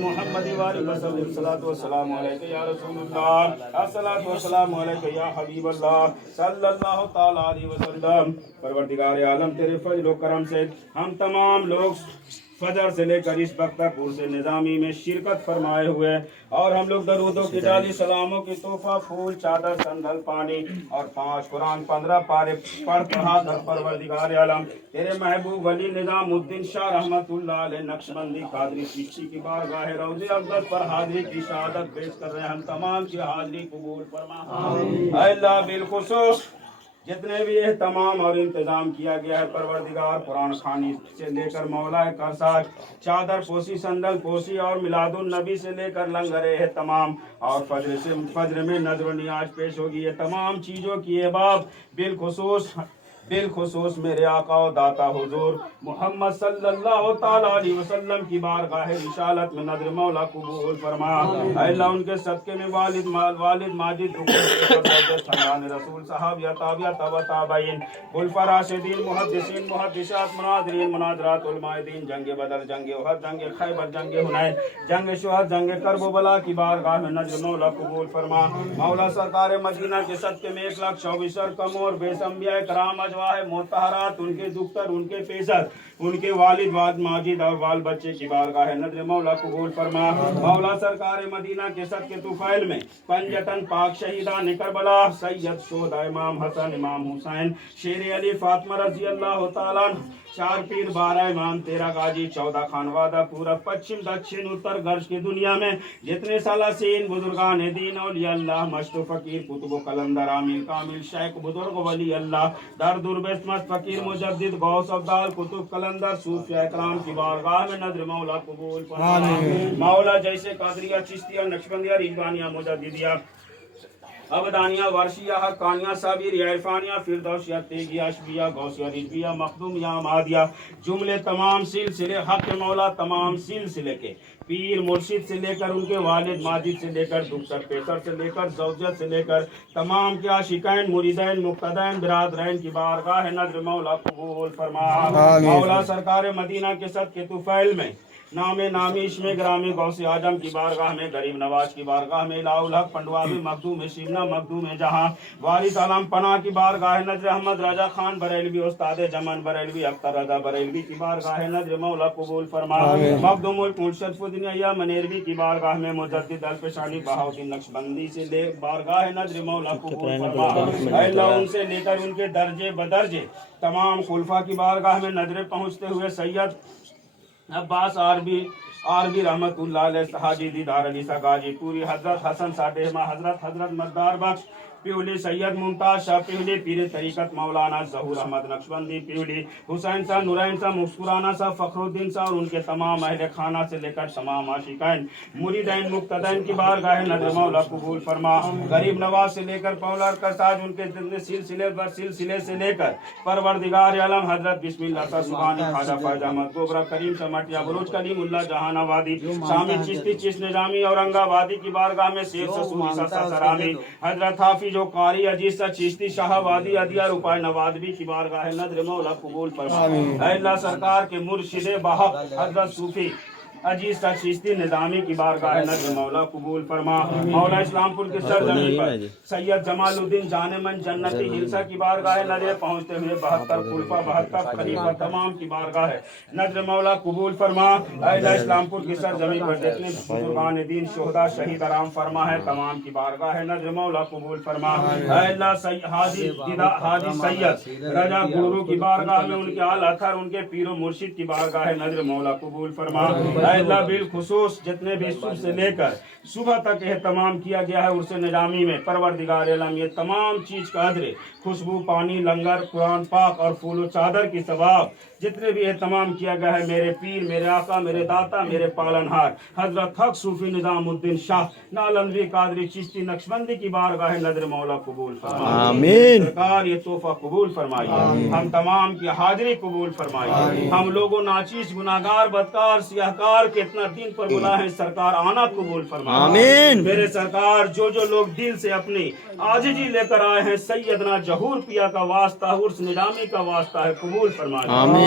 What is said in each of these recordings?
محمد الصلاۃ والسلام علیک یا رسول اللہ، الصلاۃ والسلام علیک یا حبیب اللہ صلی اللہ تعالی علیہ وسلم۔ پروردگار عالم تیرے فضل و کرم سے ہم تمام لوگ فجر سے لے کر اس وقت تک عرس نظامی میں شرکت فرمائے ہوئے، اور ہم لوگ درودوں کی ڈالی سلاموں کی تحفہ پھول چادر سندل پانی اور 5 قرآن 15 پارے پڑھا کر پروردگار عالم تیرے محبوب ولی نظام الدین شاہ رحمت اللہ علیہ نقشبندی قادری چشتی کی بارگاہ روضے اقدس پر حاضری کی شہادت پیش کر رہے ہیں، ہم تمام کی حاضری قبول فرما۔ اے اللہ بالخصوص جتنے بھی اہتمام اور انتظام کیا گیا ہے پروردگار، قرآن خوانی سے لے کر مولا کرساج چادر پوسی سندل پوسی اور میلاد النبی سے لے کر لنگر اہتمام اور فجر میں نظر و نیاز پیش ہوگی، یہ تمام چیزوں کی احباب بالخصوص میرے آقا و داتا حضور محمد صلی اللہ تعالی علیہ وسلم کی بارگاہ رسالت میں نظر مولا قبول فرما۔ اے اللہ ان کے صدقے میں والد ماجد خاندان رسول صحابہ تابعہ تبع تابعین خلفاء راشدین محدثین محدثات مناظرین مناظرات علماء دین جنگ بدر جنگ احد جنگ خیبر جنگ حنین جنگ شہد جنگ کرب و بلا کی بارگاہ میں نظر مولا قبول فرما۔ مولا سرکار مدینہ کے صدقے میں 124 کمور بیس انبیاء کرام مطہرات ان کے دختر ان کے پیسر ان کے والد ماجد اور بال بچے کی بارگاہ نظر مولا قبول فرما۔ مولا سرکار مدینہ کے صدقے طفیل میں پنجتن پاک شہیدان کربلا سید شہداء امام حسن امام حسین شیر علی فاطمہ رضی اللہ تعالیٰ عنہ 4 پیر 12 امام 13 غازی 14 خانوادہ پورب پچھم دکشن اتر گرج کی دنیا میں جتنے سالسین بزرگان دین اولیاء اللہ مشت و فقیر کتب و قلندر عامل کامل شیخ بزرگ ولی اللہ در دربست مست فقیر مجدد غوث ابدال کتب قلندر صوفیاء اکرام کی بارگاہ میں نظر مولا قبول فرما۔ مولا جیسے قادریہ چشتیہ نقشبندیہ رضوانیہ مجددیہ ابدانیہ ورشیہ حقانیہ صابریہ عرفانیہ فردوسیہ تیگیہ اشبیہ غوثیہ رضویہ مخدومیہ امادیہ جملے تمام سلسلے حق مولا تمام سلسلے کے پیر مرشد سے لے کر ان کے والد ماجد سے لے کر دختر پیسر سے لے کر زوجت سے لے کر تمام کے عاشقین مریدین مقتدین برادرین کی بارگاہ نظر مولا قبول فرما۔ مولا سرکار مدینہ کے صدقے طفیل میں نام نامیش میں گرامی غوث اعظم کی بارگاہ میں غریب نواز کی بارگاہ میں الہ الحق پنڈوابی مخدوم شیبنا مخدوم جہاں وارث عالم پناہ کی بارگاہ نظر احمد رضا خان بریلوی استاد جمن بریلوی اختر رضا بریلوی کی بارگاہ نظر مولا قبول فرما۔ مخدوم ملک مرشد فدنیہ منیروی کی بارگاہ میں مجدد الفشانی بہاؤدین نقشبندی سے لے بارگاہ نظر مولا قبول فرما۔ اے اللہ ان سے لے کر ان کے درجے بدرجے تمام خلفاء کی بارگاہ میں نظر پہنچتے ہوئے سید عباس عربی رحمت اللہ علیہ حاجی دیدار علی ساگاجی پوری حضرت حسن صادحمہ حضرت مقدار بخش پیولی سید ممتاز شاہ پیولی پیر طریقت مولانا ظہور احمد نقشبندی پیولی حسین صاحب نورین صاحب مسکرانا صاحب فخر الدین صاحب اور ان کے تمام اہل خانہ سے لے کر تمام عاشقین مریدین مقتدین کی بارگاہ نظر مولا قبول فرما۔ غریب نواز سے لے کر پولار کا تاج ان کے سلسلے بر سلسلے سے لے کر پروردگار عالم حضرت بسم اللہ صاحب سبحانی خواجہ فیض احمد گوبرہ کریم سمٹیا بلوچ کلیم اللہ جہان آبادی شامی چشتی چشت نظامی اورنگ آبادی کی بارگاہ میں سیر سسوری سسا سرامی حضرت حافظ جو قاری عجیز سا چشتی شاہ وادی عدیہ روپائے نوادوی کی بارگاہ نظر مولا قبول فرما۔ اے اللہ سرکار کے مرشد بحق حضرت صوفی عجیز سا چشتی نظامی کی بارگاہ نظر مولا قبول فرما۔ مولا اسلام پور کے سرزمین پر سید جمال الدین جان من جنتی ہلسا کی بارگاہ نظر پہنچتے ہوئے 72 خلفاء 72 خلیفہ تمام کی بارگاہ نظر مولا قبول فرما۔ اے اللہ اسلام پور کی سرزمین پر جتنے بزرگان دین شہداء شہید آرام فرما ہے تمام کی بارگاہ نظر مولا قبول فرما۔ اے اللہ حاجی سید رجا گورو کی بارگاہ میں ان کے آل اثر ان کے پیر و مرشد کی بارگاہ نظر مولا قبول فرما۔ اے اللہ بالخصوص جتنے بھی صبح سے لے کر صبح تک اہتمام کیا گیا ہے عرس نظامی میں پروردگار عالم یہ تمام چیز کا ادرے خوشبو پانی لنگر قرآن پاک اور پھول و چادر کی ثواب جتنے بھی اہتمام کیا گیا ہے میرے پیر میرے آقا میرے داتا میرے پالنہار حضرت حق صوفی نظام الدین شاہ نالندوی قادری چشتی نقشبندی کی بارگاہ نظر مولا قبول فرمائیے۔ آمین۔ سرکار یہ تحفہ قبول فرمائیے، ہم تمام کی حاضری قبول فرمائیے، ہم لوگوں ناچیز گناہگار بدکار سیاہکار کے اتنا دین پر بلا ہے سرکار آنا قبول فرمائیے۔ آمین۔ میرے سرکار جو لوگ دل سے اپنی عاجزی لے کر آئے ہیں سیدنا ظہور پیا کا واسطہ عرس نظامی کا واسطہ ہے قبول فرمائیے۔ آمین۔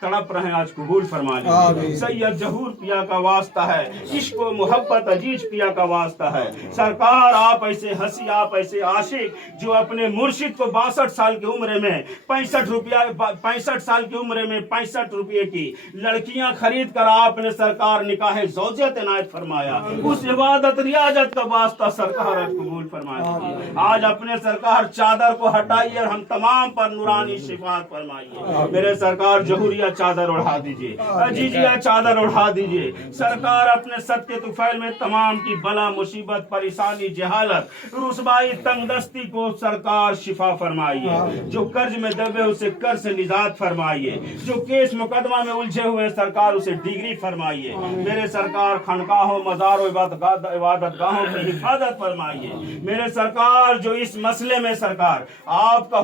تڑپ رہے ہیں آج قبول فرما لیجیے سید ظہور پیا کا واسطہ ہے عشق و محبت عزیز پیا کا واسطہ ہے سرکار آپ ایسے ہنسی آپ ایسے عاشق جو اپنے مرشد کو 62 سال کی عمر میں 65 سال کی عمر میں 65 روپے کی لڑکیاں خرید کر آپ نے سرکار نکاح زوجیت عنایت فرمایا اس عبادت ریاضت کا واسطہ سرکار قبول فرمائیے آج اپنے سرکار چادر کو ہٹائیے اور ہم تمام پر نورانی شفاعت فرمائیے میرے سرکار جہوریہ چادر اڑا دیجیے عجیجیہ چادر اڑا دیجیے سرکار اپنے صدقے طفیل میں تمام کی بلا مصیبت پریشانی جہالت رسوائی تنگ دستی کو سرکار شفا فرمائیے جو قرض میں دبے اسے قرض سے نجات فرمائیے جو کیس مقدمہ میں الجھے ہوئے سرکار اسے ڈگری فرمائیے میرے سرکار خانقاہوں مزاروں عبادت گاہوں کی حفاظت فرمائیے میرے سرکار جو اس مسئلے میں سرکار آپ کا